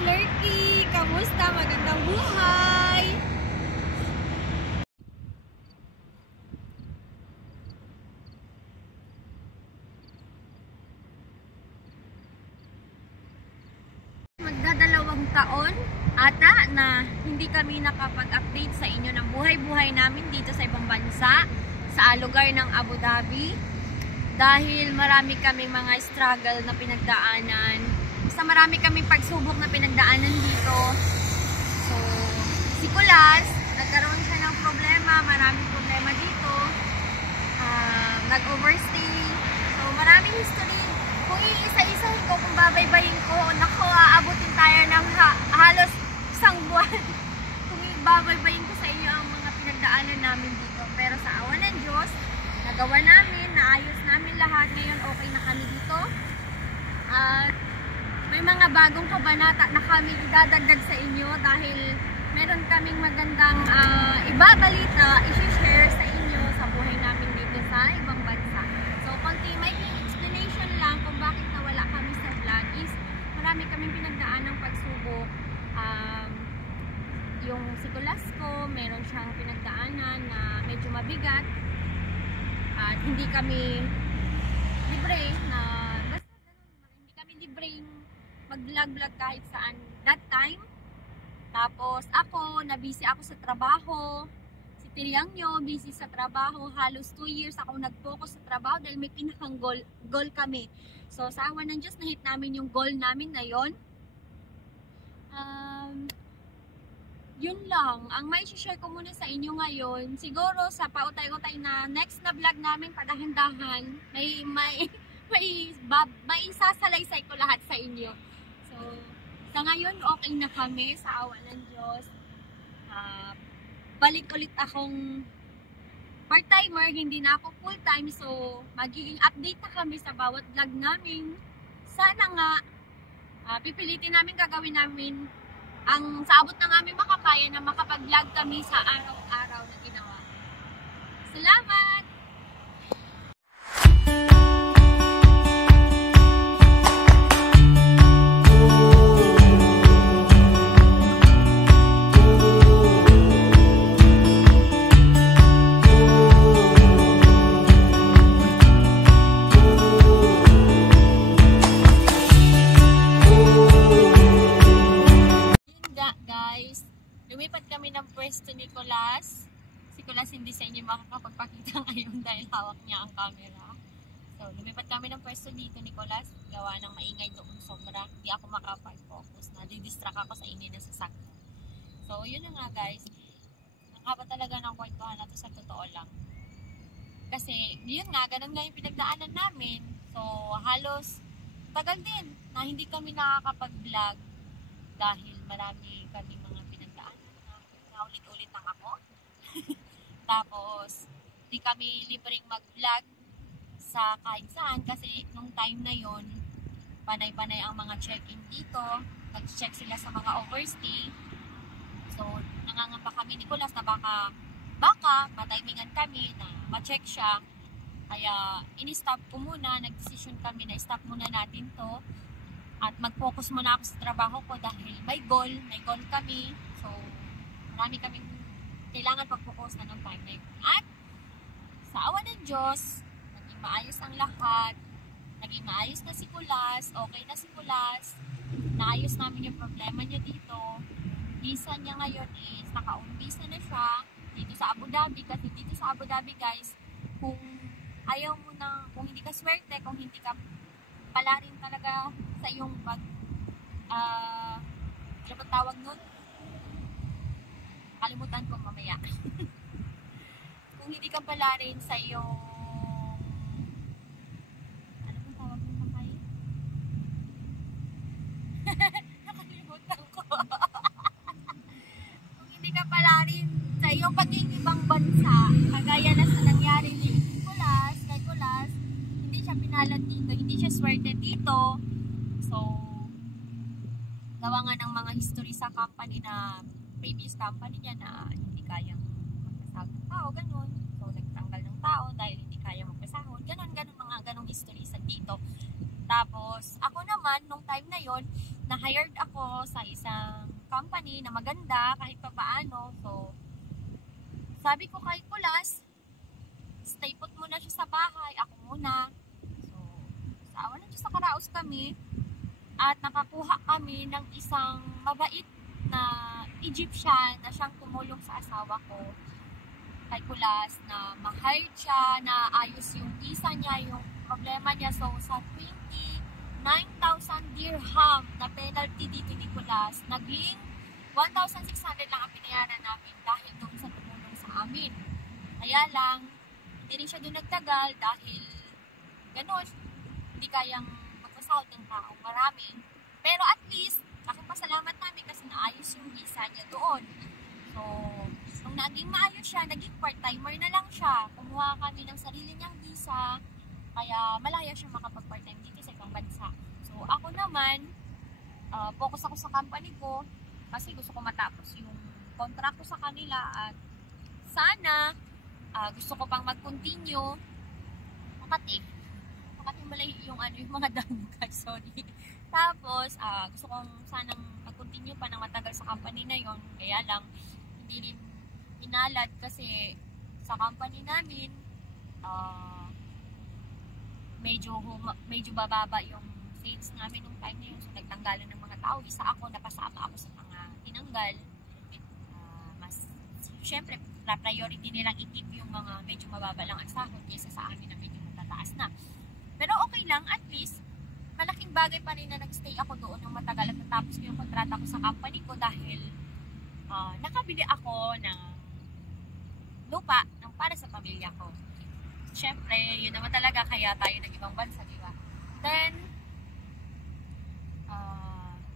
Lurky! Kamusta? Magandang buhay! Magdadalawang taon ata na hindi kami nakapag-update sa inyo ng buhay-buhay namin dito sa ibang bansa, sa lugar ng Abu Dhabi. Dahil marami kami mga struggle na pinagdaanan. Basta marami kami pagsubok na pinagdaanan dito. So, si Kulas, nagkaroon siya ng problema, maraming problema dito. Nag-overstay. So, maraming history. Kung iisa-isahin ko, kung babaybayin ko, naku, aabutin tayo ng halos isang buwan. Kung babaybayin ko sa inyo ang mga pinagdaanan namin dito. Pero sa awa ng Diyos, nagawa namin, naayos namin lahat. Ngayon, okay na kami dito. At may mga bagong kabanata na kami idadagdag sa inyo dahil meron kaming magandang ibabalita, i-share sa inyo sa buhay namin dito sa ibang bansa. So, konti may explanation lang kung bakit nawala kami sa vlog is marami kaming pinagdaan ng pagsubok. Yung si Kulas ko, meron siyang pinagdaanan na medyo mabigat at hindi kami libre na basta ganun, hindi kami libreng mag-vlog kahit saan that time. Tapos ako, na-busy ako sa trabaho. Si Tiriang nyo, busy sa trabaho. Halos 2 years ako nag-focus sa trabaho dahil may pinakang goal kami. So sa awa ng Diyos, na-hit namin yung goal namin na yon. Yun lang. Ang may share ko muna sa inyo ngayon, siguro sa pautay-utay na next na vlog namin, padahan-dahan, may isasalaysay ko lahat sa inyo. So, sa ngayon, okay na kami sa awa ng Diyos. Balik ulit akong part-timer, hindi na ako full-time. So, magiging update na kami sa bawat vlog namin. Sana nga, pipilitin namin, gagawin namin ang sa abot ng aming makakaya na makapag-vlog kami sa araw-araw na ginawa. Salamat! Lumipat kami ng pwesto ni Kulas. Si Kulas hindi sa inyo makakapagpakita ngayon dahil hawak niya ang camera. So, lumipat kami ng pwesto dito ni Kulas. Gawa ng maingay doon sobra. Hindi ako makapag-focus. Nadidistract ako sa ingay ng sasakyan. So, yun na nga guys. Ang haba talaga ng kwentuhan na to sa totoo lang. Kasi, yun nga, ganun nga yung pinagdaanan namin. So, halos tagal din na hindi kami nakakapag-vlog dahil marami kami mga ulit-ulit lang ako. Tapos, di kami libreng mag-vlog sa kahit saan kasi nung time na yon panay-panay ang mga check-in dito. Nag-check sila sa mga overstay. So, nangangamba kami ni Kulas na baka matimingan kami na ma-check siya. Kaya, in-stop ko muna. Nag-decision kami na stop muna natin to. At mag-focus muna ako sa trabaho ko dahil may goal kami. So, marami kaming kailangan pag-focus na ng time na yun. At sa awa ng Diyos, naging maayos ang lahat. Naging maayos na si Kulas. Okay na si Kulas. Naayos namin yung problema niya dito. Visa niya ngayon is naka-on-visa na siya dito sa Abu Dhabi. Kasi dito sa Abu Dhabi guys, kung ayaw mo na, kung hindi ka swerte, kung hindi ka pala rin talaga sa iyong ano ba tawag nun? Kalimutan ko mamaya. Kung hindi ka pala rin sa iyong ano bang tawag ng kamay? Nakalimutan ko. Kung hindi ka pala rin sa iyong pag-ibang bansa, kagaya na sa nangyari ni Kulas, kay Kulas, hindi siya pinalad dito, hindi siya swerte dito. So, gawa nga ng mga history sa company na previous company niya na hindi kayang magpasahod ng tao, ganun. So, nagtanggal ng tao dahil hindi kaya magpasahod. Ganun, mga ganung history sa dito. Tapos, ako naman, nung time na yon na-hired ako sa isang company na maganda kahit pa paano. So, sabi ko kay Kulas, stay put muna siya sa bahay, ako muna. So, sa awa ng Diyos sa karaos kami at nakakuha kami ng isang mabait na Egyptian na siyang tumulong sa asawa ko kay Kulas na ma-hire siya, na ayos yung visa niya, yung problema niya. So, sa 29,000 dirham na penalty dito ni Kulas, naging 1,600 lang ang pinayaran namin dahil doon sa tumulong sa amin. Kaya lang, hindi rin siya doon nagtagal dahil ganun, hindi kayang magpasahod ng tao marami. Pero at least, laking pasalamat namin kasi naayos yung visa niya doon. So, nung naging maayos siya, naging part-timer na lang siya. Kumuha kami ng sarili niyang visa, kaya malaya siya makapag-part-time dito sa ibang bansa. So, ako naman, focus ako sa company ko kasi gusto ko matapos yung contract ko sa kanila at sana gusto ko pang mag-continue. Makati malay yung mga damo guys, sorry. Tapos, gusto kong sanang mag-continue pa ng matagal sa company na yon. Kaya lang, hindi rin inalad kasi sa company namin, medyo bababa yung sales namin nung time na yun. So, nagtanggalan ng mga tao. Isa ako, napasama ako sa mga tinanggal. Siyempre, priority nilang i-keep yung mga medyo mababa lang ang sahod kaysa sa amin na medyo matataas na. Pero okay lang, at least, malaking bagay pa rin na nag-stay ako doon ng matagal at natapos ko yung kontrata ko sa company ko dahil nakabili ako ng lupa ng para sa pamilya ko. Siyempre, yun naman talaga kaya tayo ng ibang bansa, di ba? Then,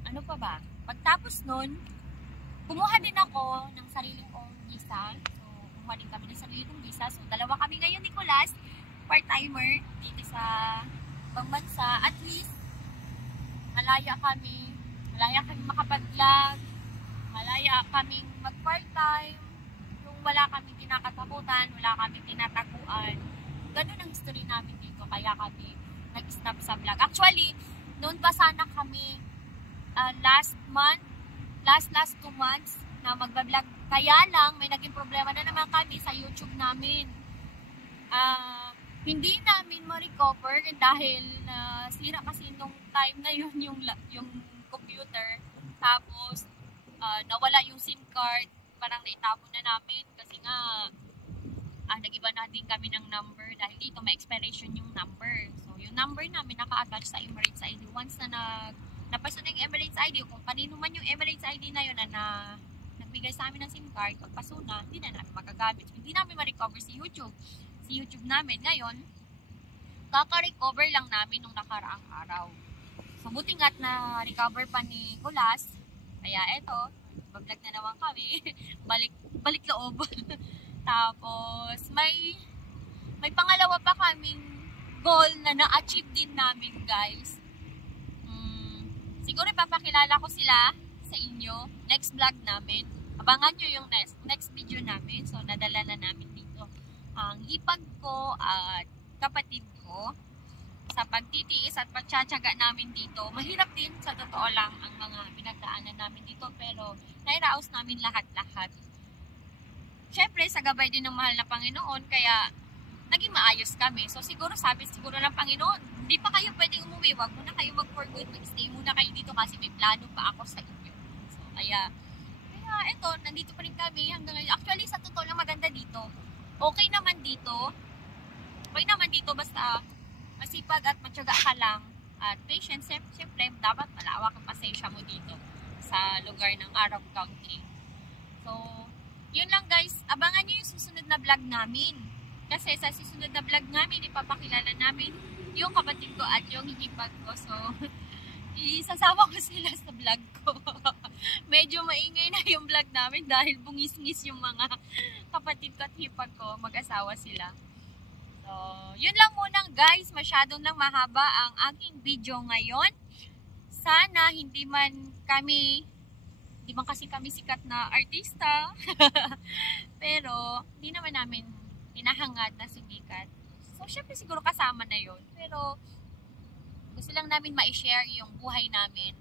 ano pa ba? Pagtapos nun, kumuha din ako ng sarili kong visa. So, kumuha din kami ng sarili kong visa. So, dalawa kami ngayon ni Kulas, part-timer dito sa ibang bansa. At least, malaya kami makapag-vlog, malaya kaming mag-part-time, yung wala kaming kinakatakutan, wala kaming tinataguan. Ganun ang history namin dito, kaya kami nag-stop sa vlog. Actually, noon pa sana kami last 2 months na magbablog. Kaya lang, may naging problema na naman kami sa YouTube namin. Hindi namin ma-recover dahil sira kasi nung time na yun yung computer. Tapos, nawala yung SIM card. Parang naitapon na namin kasi nga nag-iba na din kami ng number dahil dito may expiration yung number. So, yung number namin naka-attach sa Emirates ID. Once na napaso na yung Emirates ID, kung kanino man yung Emirates ID na yun na nagbigay sa amin ng SIM card, pagpaso na, hindi na namin magagamit. So, hindi namin ma-recover si YouTube namin. Ngayon, kaka-recover lang namin nung nakaraang araw. So, buti nga't na-recover pa ni Kulas. Kaya eto, mag-vlog na naman kami. balik loob. Tapos, may pangalawa pa kaming goal na na-achieve din namin, guys. Siguro ipapakilala ko sila sa inyo. Next vlog namin. Abangan nyo yung next video namin. So, nadala na namin dito ang hipag ko at kapatid ko sa pagtitiis at pagtsatsaga namin dito. Mahirap din, sa totoo lang, ang mga pinagdaanan namin dito. Pero, nairaos namin lahat-lahat. Siyempre, sa gabay din ng mahal na Panginoon, kaya naging maayos kami. So, siguro ng Panginoon, hindi pa kayo pwedeng umuwi. Wag muna kayo mag-for good. Mag-stay muna kayo dito kasi may plano pa ako sa inyo. So, kaya eto, nandito pa rin kami hanggang ngayon. Actually, sa totoo lang maganda dito. Okay naman dito, basta masipag at matyaga ka lang. At patience, siyempre, dapat malawak ang pasensya mo dito sa lugar ng Arab Country. So, yun lang guys. Abangan nyo yung susunod na vlog namin. Kasi sa susunod na vlog namin, ipapakilala namin yung kapatid ko at yung hihipag ko. So, isasama ko sila sa vlog ko. Medyo maingay na yung vlog namin dahil bungis-ngis yung mga kapatid ko at hipag ko. Mag-asawa sila. So, yun lang muna guys. Masyadong lang mahaba ang aking video ngayon. Sana hindi man kasi kami sikat na artista. Pero, hindi naman namin hinahangad na sumikat. So, syempre siguro kasama na yun. Pero, gusto lang namin ma-share yung buhay namin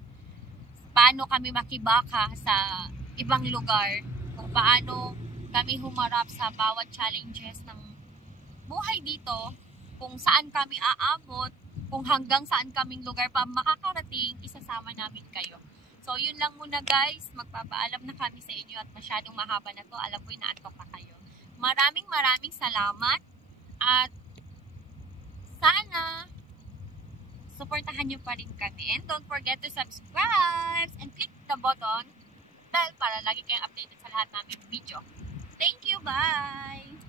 paano kami makibaka sa ibang lugar, kung paano kami humarap sa bawat challenges ng buhay dito, kung saan kami aabot, kung hanggang saan kaming lugar pa makakarating, isasama namin kayo. So, yun lang muna guys. Magpapaalam na kami sa inyo at masyadong mahaba na to. Alam ko inaantok na kayo. Maraming salamat at sana supportahan nyo pa rin kami. And don't forget to subscribe and click the button bell para lagi kayong updated sa lahat namin video. Thank you, bye!